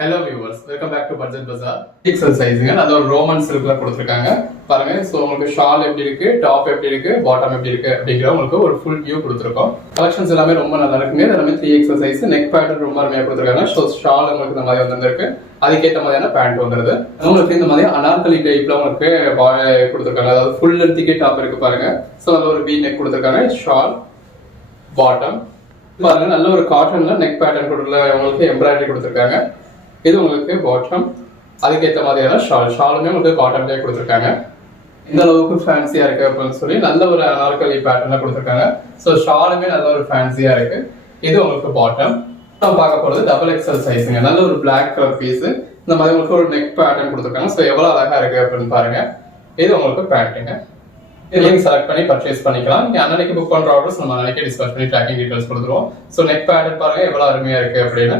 Hello viewers, welcome back to Budget Bazaar. Exercising and other Roman silkல கொடுத்திருக்காங்க. பாருங்க, so உங்களுக்கு shawl எப்படி இருக்கு, டாப் எப்படி இருக்கு, பாட்டம் எப்படி இருக்கு அப்படிங்கற உங்களுக்கு ஒரு full view கொடுத்திருக்கோம். கலெக்ஷன்ஸ் எல்லாமே ரொம்ப நல்லா இருக்குங்க. எல்லாமே 3 எக்சர்சைஸ், neck pattern ரொம்ப அருமையா கொடுத்திருக்காங்க. சோ ஷால் உங்களுக்கு இந்த மாதிரி வந்திருக்கு. அதுக்கு ஏத்த மாதிரியான பேண்ட் வந்துருது. உங்களுக்கு இந்த மாதிரி அனார்கலி டைப்ல உங்களுக்கு கொடுத்திருக்காங்க. அதாவது full length டாப் இருக்கு பாருங்க. சோ நல்ல ஒரு V neck கொடுத்திருக்காங்க. ஷால், பாட்டம் பாருங்க நல்ல ஒரு காட்டன்ல நெக் பேட்டர்ன் கொடுக்கல உங்களுக்கு எம்ப்ராய்டரி கொடுத்திருக்காங்க. இது உங்களுக்கு பாட்டம் அதுக்கு ஏற்ற மாதிரியான ஷாலுமே உங்களுக்கு காட்டன்லேயே கொடுத்துருக்காங்க. இந்த அளவுக்கு ஃபேன்சியா இருக்கு அப்படின்னு சொல்லி நல்ல ஒரு அனார்கலி பேட்டர்ல கொடுத்துருக்காங்க. ஸோ ஷாலுமே நல்ல ஒரு ஃபேன்சியா இருக்கு. இது உங்களுக்கு பாட்டம். நம்ம பார்க்க போறது டபுள் எக்ஸல் சைஸுங்க. நல்ல ஒரு பிளாக் கலர் பீஸ். இந்த மாதிரி உங்களுக்கு ஒரு நெக் பேட்டர்ன் கொடுத்துருக்காங்க. ஸோ எவ்வளவு அழகா இருக்கு அப்படின்னு பாருங்க. இது உங்களுக்கு பேண்ட்டுங்க. லிங்க் செலக்ட் பண்ணி பர்ச்சேஸ் பண்ணிக்கலாம். நீங்க அன்னைக்கு புக் பண்ற ஆர்டர்ஸ் நம்ம அன்னைக்கு டிஸ்கஸ் பண்ணி ட்ராக்கிங் டீடைல்ஸ் கொடுத்துருவோம். ஸோ நெக் பேட்டர்ன் பாருங்க எவ்வளவு அருமையா இருக்கு அப்படின்னு.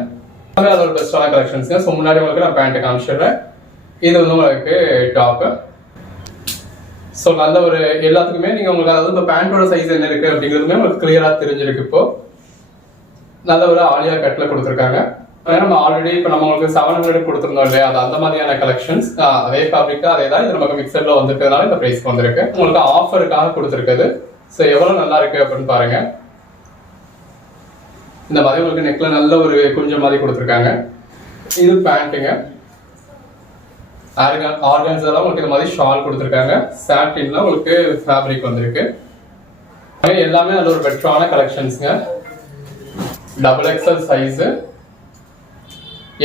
அது ஒரு பெஸ்டான கலெக்ஷன்ஸ். ஸோ முன்னாடி உங்களுக்கு நான் பேண்ட் காமிச்சிடுறேன். இது வந்து உங்களுக்கு டாப். ஸோ நல்ல ஒரு எல்லாத்துக்குமே நீங்க உங்களுக்கு அதாவது இப்போ பேண்டோட சைஸ் என்ன இருக்கு அப்படிங்கிறதுமே உங்களுக்கு கிளியரா தெரிஞ்சிருக்கு. இப்போ நல்ல ஒரு ஆலியா கட்ல கொடுத்துருக்காங்க. நம்ம ஆல்ரெடி இப்போ நம்ம உங்களுக்கு 700 கொடுத்துருந்தோம் இல்லையா, அது அந்த மாதிரியான கலெக்ஷன்ஸ். அதே ஃபேப்ரிக் தான், அதே தான். இது நமக்கு மிக்சர்ல வந்துருக்கிறதுனால இந்த பிரைஸ் வந்திருக்கு. உங்களுக்கு ஆஃபருக்காக கொடுத்துருக்குது. ஸோ எவ்வளவு நல்லா இருக்கு அப்படின்னு பாருங்க. இந்த மாதிரி உங்களுக்கு நெக்ல நல்ல ஒரு கொஞ்சம் மாதிரி கொடுத்துருக்காங்க. இது பேண்ட்டுங்க. ஆர்கன்ஸால உங்களுக்கு இந்த மாதிரி ஷால் கொடுத்துருக்காங்க. சாட்டின்ல உங்களுக்கு ஃபேப்ரிக் வந்திருக்கு. எல்லாமே நல்ல ஒரு பெட்டரான கலெக்ஷன்ஸ்ங்க. Double XL size.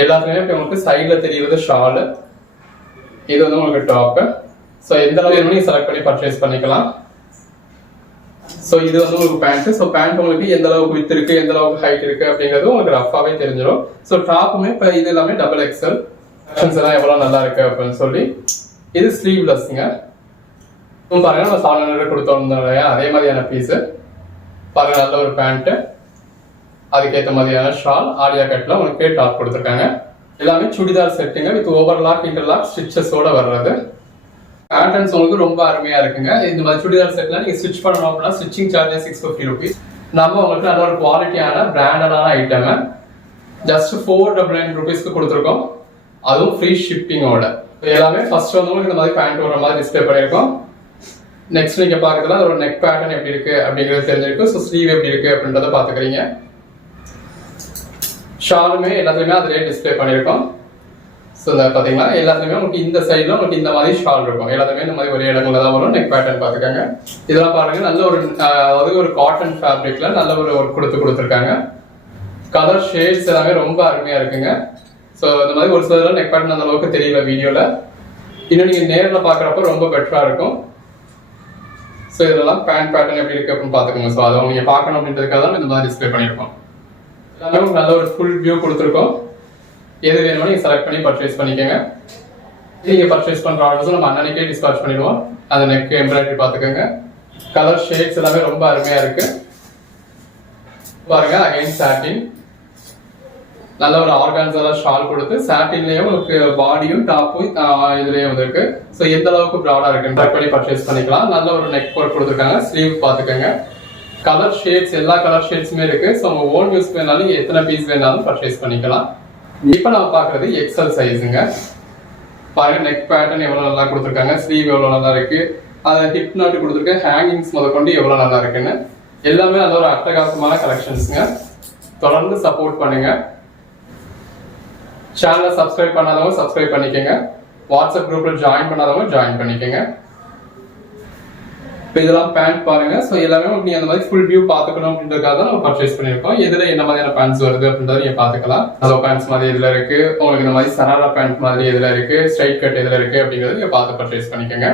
எல்லாத்துலயுமே உங்களுக்கு சைட்ல தெரியுறது ஷால். இது வந்து உங்களுக்கு டாப். ஸோ எந்த அளவு நீங்க செலக்ட் பண்ணி பர்ச்சேஸ் பண்ணிக்கலாம். ஸோ இது வந்து உங்களுக்கு பேண்ட். ஸோ பேண்ட் உங்களுக்கு எந்த அளவுக்கு வித் இருக்கு, எந்த அளவுக்கு ஹைட் இருக்கு அப்படிங்கிறது உங்களுக்கு ரஃபாவே தெரிஞ்சிடும். ஸோ டாப்புமே இப்போ இது எல்லாமே டபுள் எக்ஸல் எல்லாம் எவ்வளவு நல்லா இருக்கு அப்படின்னு சொல்லி. இது ஸ்லீவ்லெஸ்ங்க. பாருங்க நம்ம 700 கொடுத்தோம் இல்லையா, அதே மாதிரியான பீஸ். பாருங்க நல்ல ஒரு பேண்ட், அதுக்கேற்ற மாதிரியான ஷால், ஆலியா கட்ல உங்களுக்கு டாப் கொடுத்துருக்காங்க. எல்லாமே சுடிதார் செட்டுங்க வித் ஓவர்லாக் இன்டர்லாக் ஸ்டிச்சஸோட வர்றது. பேட்டர்ன்ஸ் உங்களுக்கு ரொம்ப அருமையா இருக்குங்க. இந்த மாதிரி சுடிதார் செட்ல நீங்க ஸ்டிச் பண்ணணும் அப்படின்னா ஸ்டிச்சிங் சார்ஜஸ் 650 rupees. நம்ம உங்களுக்கு நல்ல ஒரு குவாலிட்டியான பிராண்டடான ஐட்டம் ஜஸ்ட் 499 rupeesக்கு கொடுத்துருக்கோம். அதுவும் ஃப்ரீ ஷிப்பிங்கோட. எல்லாமே ஃபர்ஸ்ட் வந்து உங்களுக்கு இந்த மாதிரி பேண்ட் வர மாதிரி டிஸ்பிளே பண்ணியிருக்கோம். நெக்ஸ்ட் நீங்க பாக்குறதுல அதோட நெக் பேட்டர்ன் எப்படி இருக்கு அப்படிங்கிறது தெரிஞ்சிருக்கு. ஸோ ஸ்லீவ் எப்படி இருக்கு அப்படின்றத பாத்துக்கிறீங்க. ஷாலுமே எல்லாத்துலயுமே அதிலே டிஸ்பிளே பண்ணியிருக்கோம். ஸோ பார்த்தீங்கன்னா எல்லாத்துலேயுமே உங்களுக்கு இந்த சைடில் உங்களுக்கு இந்த மாதிரி ஷால் இருக்கும். எல்லாத்துமே இந்த மாதிரி ஒரே இடங்கள்ல தான் வரும். நெக் பேட்டர்ன் பார்த்துக்கோங்க. இதெல்லாம் பாருங்க நல்ல ஒரு அதாவது ஒரு காட்டன் ஃபேப்ரிக்ல நல்ல ஒரு ஒர்க் கொடுத்துருக்காங்க. கலர் ஷேட்ஸ் எல்லாமே ரொம்ப அருமையா இருக்குங்க. ஸோ இந்த மாதிரி ஒரு சில நெக் பேட்டர்ன் அந்த அளவுக்கு தெரியல வீடியோல. இன்னும் நீங்க நேரில் பார்க்குறப்ப ரொம்ப பெட்டரா இருக்கும். ஸோ இதெல்லாம் பேண்ட் பேட்டர்ன் எப்படி இருக்கு அப்படின்னு பார்த்துக்கோங்க. ஸோ அதை நீங்க பார்க்கணும் அப்படின்றதுக்காக தான் இந்த மாதிரி டிஸ்பிளே பண்ணியிருக்கோம். எல்லாமே நல்ல ஒரு ஃபுல் வியூ கொடுத்துருக்கோம். எது வேணுமோ நீங்க செலக்ட் பண்ணி பர்ச்சேஸ் பண்ணிக்கோங்க. நீங்க பர்ச்சேஸ் பண்ற ஆர்டர்ஸ் நம்ம அன்னைக்கே டிஸ்பாச் பண்ணிடுவோம். அது நெக் எம்ப்ராய்டரி பார்த்துக்கோங்க. கலர் ஷேட்ஸ் எல்லாமே ரொம்ப அருமையா இருக்கு. பாருங்க அகைன் சாட்டின். நல்ல ஒரு ஆர்கான்ஸால ஷால் கொடுத்து சாட்டின்லயே உங்களுக்கு பாடியும் டாப்பும் இதுலயே வந்திருக்கு. ஸோ எந்த அளவுக்கு ப்ராடா இருக்குன்னு ட்ரை பண்ணி பர்ச்சேஸ் பண்ணிக்கலாம். நல்ல ஒரு நெக் ஒர்க் கொடுத்துருக்காங்க. ஸ்லீவ் பார்த்துக்கோங்க. கலர் ஷேட்ஸ் எல்லா கலர் ஷேட்ஸுமே இருக்கு. ஸோ உங்க ஓன் யூஸ் வேணாலும் நீங்க எத்தனை பீஸ் வேணாலும் பர்ச்சேஸ் பண்ணிக்கலாம். இப்ப நம்ம பாக்குறது எக்ஸல் சைஸுங்க. பாருங்க நெக் பேட்டர்ன் எவ்வளவு நல்லா கொடுத்துருக்காங்க. ஸ்லீவ் எவ்வளவு நல்லா இருக்கு. அதை ஹிப் நாட் கொடுத்துருக்க ஹேங்கிங்ஸ் முதற்கொண்டு எவ்வளவு நல்லா இருக்குன்னு எல்லாமே அது ஒரு அட்டகாசமான கலெக்ஷன்ஸ்ங்க. தொடர்ந்து சப்போர்ட் பண்ணுங்க. சேனலை சப்ஸ்கிரைப் பண்ணாதவங்க சப்ஸ்கிரைப் பண்ணிக்கோங்க. வாட்ஸ்அப் குரூப்ல ஜாயின் பண்ணாதவங்க ஜாயின் பண்ணிக்கோங்க. இதெல்லாம் பேண்ட் பாருங்க. ஸோ எல்லாமே நீங்க அந்த மாதிரி ஃபுல் வியூ பாத்துக்கணும் அப்படின்றதுக்காக தான் நம்ம பர்ச்சேஸ் பண்ணிருக்கோம். எதுல என்ன மாதிரியான பேண்ட்ஸ் வருது அப்படின்றத நீங்க பாத்துக்கலாம். அதோ பேண்ட்ஸ் மாதிரி எதுல இருக்கு, உங்களுக்கு இந்த மாதிரி சராரா பேண்ட் மாதிரி எதுல இருக்கு, ஸ்ட்ரைட் கட் எதுல இருக்கு அப்படிங்கறது நீங்க பார்த்து பர்ச்சேஸ் பண்ணிக்கோங்க.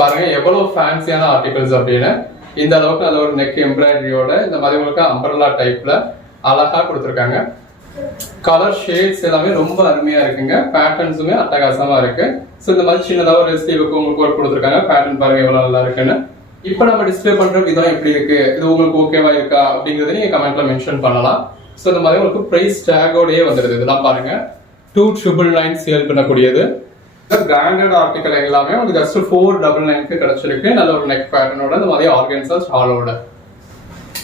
பாருங்க எவ்வளவு ஃபேன்சியான ஆர்டிகல்ஸ் அப்படின்னு. இந்த அளவுக்கு நல்ல ஒரு நெக் எம்ப்ராய்டரியோட இந்த மாதிரி உங்களுக்கு அம்பர்லா டைப்ல அழகா கொடுத்துருக்காங்க. கலர் ஷேட்ஸ் எல்லாமே ரொம்ப அருமையா இருக்குங்க. பேட்டர்ன்ஸுமே அட்டகாசமா இருக்கு. ஸோ இந்த மாதிரி சின்னதா ஒரு ஸ்லீவுக்கு உங்களுக்கு ஒர்க் கொடுத்துருக்காங்க. பேட்டர்ன் பாருங்க எவ்வளவு நல்லா இருக்குன்னு. இப்போ நம்ம டிஸ்பிளே பண்ற விதம் எப்படி இருக்கு, இது உங்களுக்கு ஓகேவா இருக்கா அப்படிங்கறத நீங்க கமெண்ட்ல மென்ஷன் பண்ணலாம். ஸோ இந்த மாதிரி உங்களுக்கு பிரைஸ் டேகோடயே வந்துருது. இதெல்லாம் பாருங்க 2999 சேல் பண்ணக்கூடியது. பிராண்டட் ஆர்டிகல் எல்லாமே உங்களுக்கு ஜஸ்ட் 499 கிடைச்சிருக்கு. நல்ல ஒரு நெக் பேட்டர்னோட இந்த மாதிரி ஆர்கன்ஸா ஷாலோட.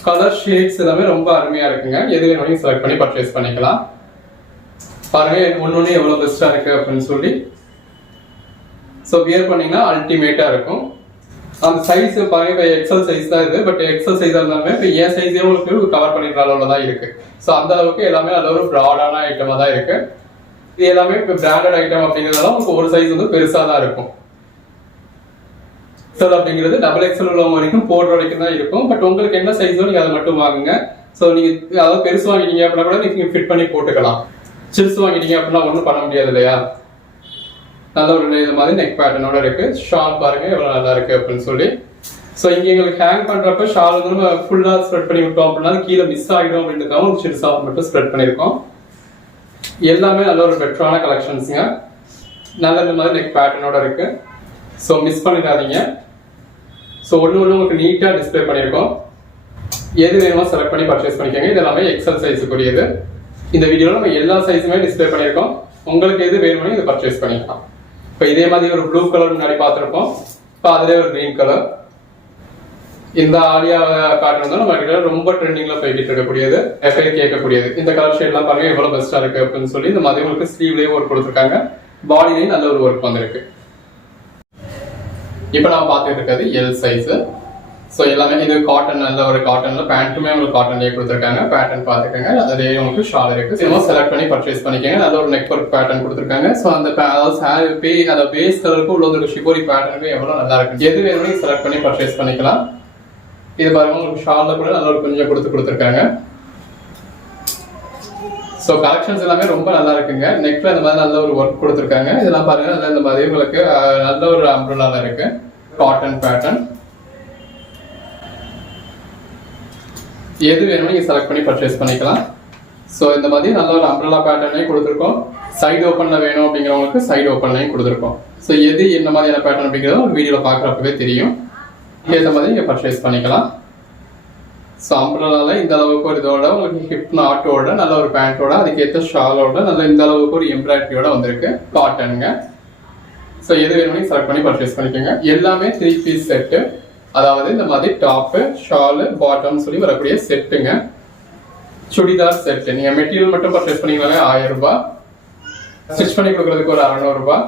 கலர் ஷேட்ஸ் எல்லாமே ரொம்ப அருமையா இருக்குங்க. எது வேணும்னு செலக்ட் பண்ணி பர்ச்சேஸ் பண்ணிக்கலாம். பாருங்க ஒன்னொன்னு எவ்வளவு பெஸ்டா இருக்கு அப்படின்னு சொல்லி. ஸோ வியர் பண்ணீங்கன்னா அல்டிமேட்டா இருக்கும். அந்த சைஸ் பாருங்க, இப்போ எக்ஸல் சைஸ் தான் இது. பட் எக்ஸல் சைஸா இருந்தாலுமே இப்போ என் சைஸே உங்களுக்கு கவர் பண்ணிடுற அளவுல தான் இருக்கு. ஸோ அந்த அளவுக்கு எல்லாமே நல்ல ஒரு ப்ராடான ஐட்டமா தான் இருக்கு. இது எல்லாமே இப்போ பிராண்டட் ஐட்டம் அப்படிங்கிறதால உங்களுக்கு ஒரு சைஸ் வந்து பெருசா தான் இருக்கும். எக்ஸல் அப்படிங்கிறது டபுள் எக்ஸல் உள்ளவங்க வரைக்கும் போடுற வரைக்கும் தான் இருக்கும். பட் உங்களுக்கு என்ன சைஸோ நீங்க அதை மட்டும் வாங்குங்க. ஸோ நீங்க அதாவது பெருசு வாங்கிட்டீங்க அப்படின்னா கூட நீங்க ஃபிட் பண்ணி போட்டுக்கலாம். சிறுசு வாங்கிட்டீங்க அப்படின்னா ஒன்றும் பண்ண முடியாது இல்லையா. நல்ல ஒரு இது மாதிரி நெக் பேட்டர்னோட இருக்கு. ஷால் பாருங்க எவ்வளவு நல்லா இருக்கு அப்படின்னு சொல்லி. ஸோ இங்க எங்களுக்கு ஹேங் பண்றப்ப ஷால் வந்து நம்ம ஃபுல்லா ஸ்ப்ரெட் பண்ணி விட்டோம் அப்படின்னா கீழே மிஸ் ஆகிடும் அப்படின்றதுக்காக ஒரு சிறு சாஃப்ட் மட்டும் ஸ்ப்ரெட் பண்ணிருக்கோம். எல்லாமே நல்ல ஒரு பெட்டரான கலெக்ஷன்ஸுங்க. நல்ல இந்த மாதிரி நெக் பேட்டர்னோட இருக்கு. ஸோ மிஸ் பண்ணிடாதீங்க. ஸோ ஒன்று உங்களுக்கு நீட்டா டிஸ்பிளே பண்ணியிருக்கோம். எது வேணுமோ செலக்ட் பண்ணி பர்ச்சேஸ் பண்ணிக்கோங்க. இது எல்லாமே எக்ஸல் சைஸுக்குரியது. இந்த வீடியோவில் நம்ம எல்லா சைஸுமே டிஸ்பிளே பண்ணியிருக்கோம். உங்களுக்கு எது வேணுமோ இதை பர்ச்சேஸ் பண்ணிக்கலாம். இப்போ இதே மாதிரி ஒரு ப்ளூ கலர் முன்னாடி பார்த்துருப்போம். இப்போ அதுலேயே ஒரு கிரீன் கலர். இந்த ஆலியா காட்டன் தான் நம்ம ரொம்ப ட்ரெண்டிங்ல போய்கிட்டு இருக்கக்கூடியது, எஃபெக்ட் கேட்கக்கூடியது. இந்த கலர் ஷேட்லாம் பாருங்க எவ்வளவு பெஸ்டா இருக்கு அப்படின்னு சொல்லி. இந்த மாதிரி உங்களுக்கு ஸ்லீவ்லேயே ஒர்க் கொடுத்துருக்காங்க. பாடிலையும் நல்ல ஒரு ஒர்க் வந்திருக்கு. இப்போ நம்ம பார்த்துட்டு இருக்கிறது எல் சைஸ். ஸோ எல்லாமே இது காட்டன், நல்ல ஒரு காட்டன்ல பேண்ட்டுமே உங்களுக்கு காட்டன்லேயே கொடுத்துருக்காங்க. பேட்டர்ன் பார்த்துக்கோங்க. அதுலேயே உங்களுக்கு ஷால் இருக்கு. இன்னும் செலக்ட் பண்ணி பர்ச்சேஸ் பண்ணிக்கோங்க. நல்ல ஒரு நெக் ஒர்க் பேட்டர்ன் கொடுத்துருக்காங்க. ஸோ அந்த அந்த பேஸ் கலருக்கு உள்ள ஒரு ஷிபோரி பேட்டர்னுக்கு எவ்வளவு நல்லா இருக்கு. எது வேணும்னு செலக்ட் பண்ணி பர்ச்சேஸ் பண்ணிக்கலாம். இது பாருங்க உங்களுக்கு ஷால்ல கூட நல்ல ஒரு கொஞ்சம் கொடுத்துருக்காங்க. ஸோ கலெக்ஷன்ஸ் எல்லாமே ரொம்ப நல்லா இருக்குங்க. நெக்ல இந்த மாதிரி நல்ல ஒரு ஒர்க் கொடுத்துருக்காங்க. இதெல்லாம் பாருங்க நல்ல இந்த மாதிரி உங்களுக்கு நல்ல ஒரு அம்ப்ரெல்லால இருக்கு. காட்டன் பேட்டர்ன் எது வேணும்னு நீங்க செலக்ட் பண்ணி பர்ச்சேஸ் பண்ணிக்கலாம். ஸோ இந்த மாதிரி நல்ல ஒரு அம்ப்ரெல்லா பேட்டர்னையும் கொடுத்துருக்கோம். சைடு ஓப்பன்ல வேணும் அப்படிங்கிறவங்களுக்கு சைடு ஓப்பன்லையும் கொடுத்துருக்கோம். ஸோ எது என்ன மாதிரியான பேட்டர்ன் அப்படிங்கிறத ஒரு வீடியோல பார்க்குறப்பவே தெரியும். ஏற்ற மாதிரி நீங்க பர்ச்சேஸ் பண்ணிக்கலாம். ஸோ அம்ப்ரெல்லால இந்த அளவுக்கு ஒரு இதோட உங்களுக்கு ஹிப் நாட்டோட நல்ல ஒரு பேண்டோட அதுக்கேற்ற ஷாலோட நல்ல இந்த அளவுக்கு ஒரு எம்ப்ராய்டரியோட வந்திருக்கு. காட்டனுங்க. ஸோ எது வேணும்னு செலக்ட் பண்ணி பர்ச்சேஸ் பண்ணிக்கோங்க. எல்லாமே 3 பீஸ் செட்டு. அதாவது இந்த மாதிரி டாப்பு, ஷாலு, பாட்டம் சொல்லி வரக்கூடிய செட்டுங்க. சுடிதார் செட். நீங்க மெட்டீரியல் மட்டும் பர்ச்சேஸ் பண்ணீங்கனாலே 1000 ரூபாய். ஸ்டிச் பண்ணி கொடுக்கறதுக்கு ஒரு 600 ரூபாய்.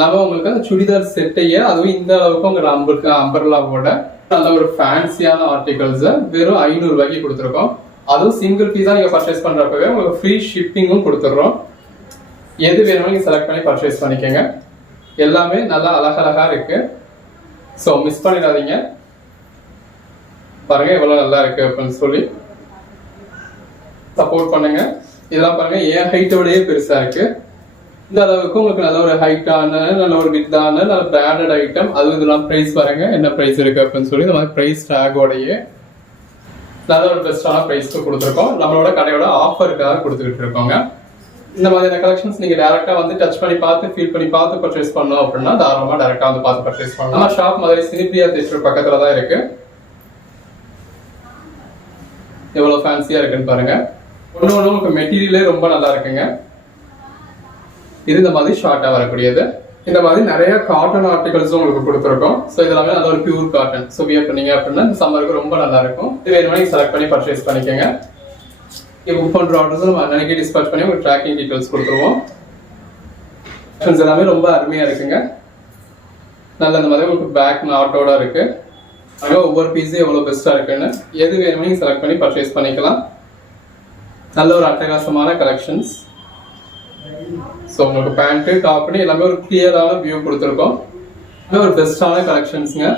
நம்ம உங்களுக்கு அந்த சுடிதார் செட்டையே அதுவும் இந்த அளவுக்கு உங்களுக்கு அம்பர்லாவோட நல்ல ஒரு ஃபேன்சியான ஆர்டிகல்ஸ் வெறும் 500 ரூபாய்க்கு கொடுத்துருக்கோம். அதுவும் சிங்கிள் பீஸா நீங்க பர்ச்சேஸ் பண்றப்பவே உங்களுக்கு ஃப்ரீ ஷிப்பிங்கும் கொடுத்துடுறோம். எது வேணுமோ நீங்க செலக்ட் பண்ணி பர்ச்சேஸ் பண்ணிக்கோங்க. எல்லாமே நல்லா அழகழகா இருக்கு. ஸோ மிஸ் பண்ணிடாதீங்க. பாருங்க எவ்வளவு நல்லா இருக்கு அப்படின்னு சொல்லி சப்போர்ட் பண்ணுங்க. இதெல்லாம் பாருங்க என் ஹைட்டோடயே பெருசா இருக்கு. இந்த அளவுக்கு உங்களுக்கு நல்ல ஒரு ஹைட்டான நல்ல ஒரு வித்தான நல்ல பிராண்டட் ஐட்டம். அதுவும் இதெல்லாம் பிரைஸ் பாருங்க என்ன பிரைஸ் இருக்கு அப்படின்னு சொல்லி இந்த மாதிரி பிரைஸ் டேகோடையே நல்ல ஒரு பெஸ்டான பிரைஸ்க்கு கொடுத்துருக்கோம். நம்மளோட கடையோட ஆஃபருக்காக கொடுத்துக்கிட்டு இருக்கோங்க. இந்த மாதிரியான கலெக்ஷன்ஸ் நீங்க டைரக்டா வந்து டச் பண்ணி பார்த்து ஃபீல் பண்ணி பார்த்து பர்ச்சேஸ் பண்ணோம் அப்படின்னா தாராளமா டைரக்டா வந்து பார்த்து பர்ச்சேஸ் பண்ணலாம். நம்ம ஷாப் மாதிரி சினிபிரியா தேட்டர் பக்கத்துல தான் இருக்கு. எவ்வளவு ஃபேன்சியா இருக்குன்னு பாருங்க. ஒண்ணு உங்களுக்கு மெட்டீரியலே ரொம்ப நல்லா இருக்குங்க. இது இந்த மாதிரி ஷார்ட்டா வரக்கூடியது. இந்த மாதிரி நிறைய காட்டன் ஆர்டிகல்ஸ் உங்களுக்கு கொடுத்துருக்கோம். ஸோ இதெல்லாமே நல்ல ஒரு பியூர் காட்டன். ஸோ வியர் பண்ணீங்க அப்படின்னா இந்த சம்மருக்கு ரொம்ப நல்லா இருக்கும். இது வேணுமா நீங்க செலக்ட் பண்ணி பர்ச்சேஸ் பண்ணிக்கோங்க. புக் பண்ற ஆர்டர்ஸ் நம்ம அன்னைக்கு டிஸ்பேட்ச் பண்ணி ஒரு ட்ராக்கிங் டீடைல்ஸ் கொடுத்துருவோம். எல்லாமே ரொம்ப அருமையா இருக்குங்க. நல்ல இந்த மாதிரி உங்களுக்கு பேக் நாட்டோட இருக்கு. ஒவ்வொரு பீஸும் எவ்வளவு பெஸ்டா இருக்குன்னு எது வேணுமோ நீங்க செலக்ட் பண்ணி பர்ச்சேஸ் பண்ணிக்கலாம். நல்ல ஒரு அட்டகாசமான கலெக்ஷன்ஸ். ஸோ உங்களுக்கு பேண்ட் டாப்னு எல்லாமே ஒரு கிளியரான வியூ கொடுத்துருக்கோம். ஒரு பெஸ்டான கலெக்ஷன்ஸுங்க.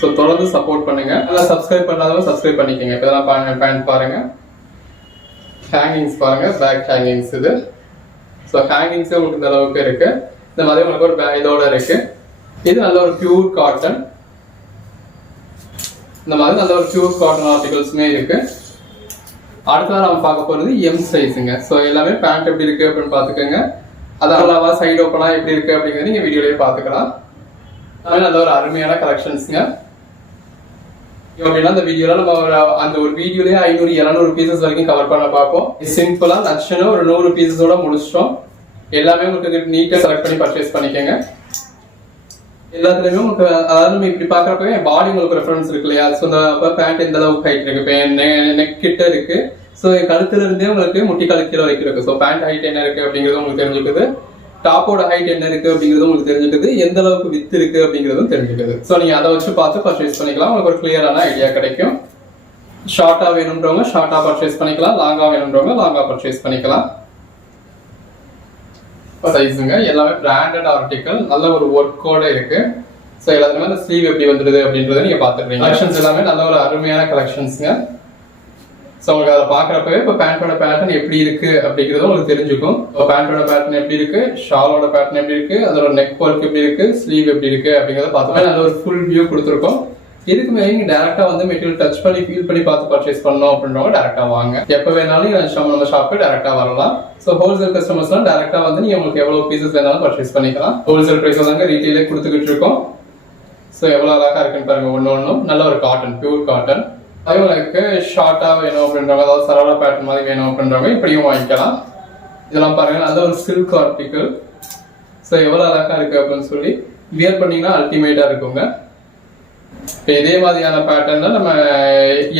ஸோ தொடர்ந்து சப்போர்ட் பண்ணுங்க. நல்லா சப்ஸ்கிரைப் பண்ணாதவங்க சப்ஸ்கிரைப் பண்ணிக்கோங்க. இதெல்லாம் பாருங்க, பேண்ட் பாருங்க, ஹேங்கிங்ஸ் பாருங்க, பேக் ஹேங்கிங்ஸ் இது. ஸோ ஹேங்கிங்ஸே உங்களுக்கு இந்த அளவுக்கு இருக்கு. இந்த மாதிரி உங்களுக்கு ஒரு இதோட இருக்கு. இது நல்ல ஒரு பியூர் காட்டன். இந்த மாதிரி நல்ல ஒரு பியூர் காட்டன் ஆர்டிகல்ஸுமே இருக்கு. அடுத்ததான் நம்ம பார்க்க போறது எம் சைஸுங்க. ஸோ எல்லாமே பேண்ட் எப்படி இருக்கு அப்படின்னு பாத்துக்கோங்க. அது அல்லாவா சைடு ஓப்பனா எப்படி இருக்கு அப்படிங்கிறது நீங்க வீடியோலயே பாத்துக்கலாம். நல்ல ஒரு அருமையான கலெக்ஷன்ஸ்ங்க. அப்படின்னா அந்த வீடியோல நம்ம அந்த ஒரு வீடியோலயே 500-700 பீசஸ் வரைக்கும் கவர் பண்ண பார்ப்போம். சிம்பிளா நச்சுன்னு ஒரு 100 பீசஸோட முடிச்சிட்டோம். எல்லாமே உங்களுக்கு நீட்டா செலக்ட் பண்ணி பர்ச்சேஸ் பண்ணிக்கோங்க. எல்லாத்துலயுமே உங்களுக்கு அதாவது நம்ம இப்படி பாக்குறப்பவே பாடி உங்களுக்கு ரெஃபரன்ஸ் இருக்கு இல்லையா. ஸோ அந்த பேண்ட் எந்த அளவுக்கு ஹைட் இருக்கு, நெக் கிட்ட இருக்கு. ஸோ கழுத்துல இருந்தே உங்களுக்கு முட்டி கால் கீழே வரைக்கும் இருக்கு. ஸோ பேண்ட் ஹைட் என்ன இருக்கு அப்படிங்கிறது உங்களுக்கு தெரிஞ்சுக்குது, டாப்போட ஹைட் என்ன இருக்கு அப்படிங்கிறது உங்களுக்கு தெரிஞ்சுக்குது, எந்த அளவுக்கு வித் இருக்கு அப்படிங்கிறதும் தெரிஞ்சுக்குது. ஸோ நீங்க அதை வச்சு பார்த்து பர்ச்சேஸ் பண்ணிக்கலாம், உங்களுக்கு ஒரு கிளியரான ஐடியா கிடைக்கும். ஷார்ட்டா வேணும்ன்றவங்க ஷார்ட்டா பர்ச்சேஸ் பண்ணிக்கலாம், லாங்கா வேணும்ன்றவங்க லாங்கா பர்ச்சேஸ் பண்ணிக்கலாம். சைஸுங்க எல்லாமே பிராண்டட் ஆர்டிகல், நல்ல ஒரு ஒர்க்கோட இருக்கு. ஸோ எல்லாத்துக்குமே அந்த ஸ்லீவ் எப்படி வந்துருது அப்படின்றத நீங்க பாத்துக்கிறீங்க. கலெக்ஷன்ஸ் எல்லாமே நல்ல ஒரு அருமையான கலெக்ஷன்ஸ்ங்க. ஸோ உங்களுக்கு அதை பாக்குறப்பவே இப்போ பேண்டோட பேட்டர்ன் எப்படி இருக்கு அப்படிங்கிறது உங்களுக்கு தெரிஞ்சுக்கும். இப்போ பேண்டோட பேட்டர்ன் எப்படி இருக்கு, ஷாலோட பேட்டர்ன் எப்படி இருக்கு, அதோட நெக் ஒர்க் எப்படி இருக்கு, ஸ்லீவ் எப்படி இருக்கு அப்படிங்கறத பார்த்தோம்னா நல்ல ஒரு ஃபுல் வியூ கொடுத்துருக்கோம். இதுக்கு மேலே நீங்க டேரக்டா வந்து மெட்டீரியல் டச் பண்ணி ஃபீல் பண்ணி பார்த்து பர்ச்சேஸ் பண்ணணும் அப்படின்றவங்க டேரக்டா வாங்க. எப்ப வேணாலும் நம்ம ஷாப்புக்கு டேரக்டா வரலாம். ஸோ ஹோல்சேல் கஸ்டமர்ஸ்லாம் டேரக்டா வந்து நீங்க உங்களுக்கு எவ்வளவு பீசஸ் வேணாலும் பர்ச்சேஸ் பண்ணிக்கலாம். ஹோல்சேல் பிரைஸ் தாங்க ரீட்டெயிலே கொடுத்துக்கிட்டு இருக்கோம். ஸோ எவ்வளவு அழகா இருக்குன்னு பாருங்க, ஒன்னும் நல்ல ஒரு காட்டன், பியூர் காட்டன். அதே உங்களுக்கு ஷார்ட்டா வேணும் அப்படின்றவங்க, அதாவது சரவணா பேட்டர்ன் மாதிரி வேணும் அப்படின்றவங்க இப்படியும் வாங்கிக்கலாம். இதெல்லாம் பாருங்க நல்ல ஒரு சில்க் ஆர்டிகல். ஸோ எவ்வளவு அழகா இருக்கு அப்படின்னு சொல்லி வியர் பண்ணீங்கன்னா அல்டிமேட்டா இருக்குங்க. இதே மாதிரியான பேட்டர்ன்ல நம்ம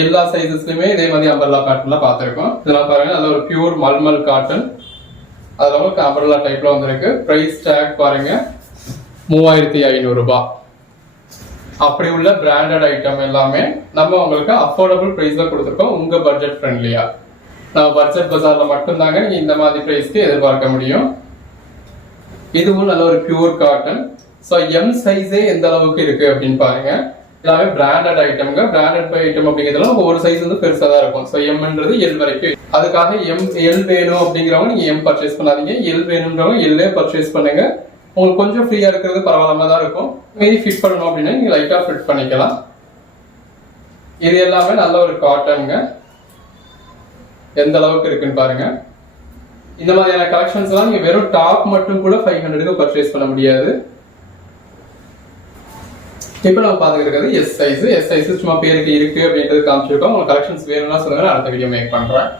எல்லா சைசஸ்லயுமே இதே மாதிரி அம்பர்லா பேட்டர்ன்ல பாத்திருக்கோம். இதெல்லாம் பாருங்க நல்ல ஒரு பியூர் மல்மல் காட்டன், அதுல உங்களுக்கு அம்பர்லா டைப்ல வந்திருக்கு. பிரைஸ் டேக் பாருங்க 3500 ரூபாய். அப்படி உள்ள பிராண்டட் ஐட்டம் எல்லாமே நம்ம உங்களுக்கு அஃபோர்டபுள் பிரைஸ்ல கொடுத்துருக்கோம், உங்க பட்ஜெட் ஃப்ரெண்ட்லியா. நம்ம பட்ஜெட் பஜார்ல மட்டும்தாங்க இந்த மாதிரி பிரைஸ்க்கு எதிர்பார்க்க முடியும். இதுவும் நல்ல ஒரு பியூர் காட்டன். ஸோ எம் சைஸே எந்த அளவுக்கு இருக்கு அப்படின்னு பாருங்க. எல்லாமே பிராண்டட் ஐட்டம்ங்க. பிராண்டட் ஐட்டம் அப்படிங்கிறதுல ஒரு சைஸ் வந்து பெருசா தான் இருக்கும். ஸோ எம்ன்றது எல் வரைக்கும். அதுக்காக எல் வேணும் அப்படிங்கிறவங்க நீங்க எம் பர்ச்சேஸ் பண்ணாதீங்க, எல் வேணும்ன்றவங்க எல்லே பர்ச்சேஸ் பண்ணுங்க. உங்களுக்கு கொஞ்சம் ஃப்ரீயா இருக்கிறது பரவாயில்லாம தான் இருக்கும். மீறி ஃபிட் பண்ணணும் அப்படின்னா நீங்க லைட்டா ஃபிட் பண்ணிக்கலாம். இது எல்லாமே நல்ல ஒரு காட்டனுங்க. எந்த அளவுக்கு இருக்குன்னு பாருங்க. இந்த மாதிரியான கலெக்ஷன்ஸ் எல்லாம் நீங்க வெறும் டாப் மட்டும் கூட 500க்கு பர்ச்சேஸ் பண்ண முடியாது. இப்போ நம்ம பாத்துக்கிறது எஸ் சைஸ். எஸ் சைஸ் சும்மா பேருக்கு இருக்கு அப்படின்றது காமிச்சிருக்கோம். உங்களுக்கு கலெக்ஷன்ஸ் வேணும்னா சொல்லுங்க, அடுத்த வீடியோ மேக் பண்றேன்.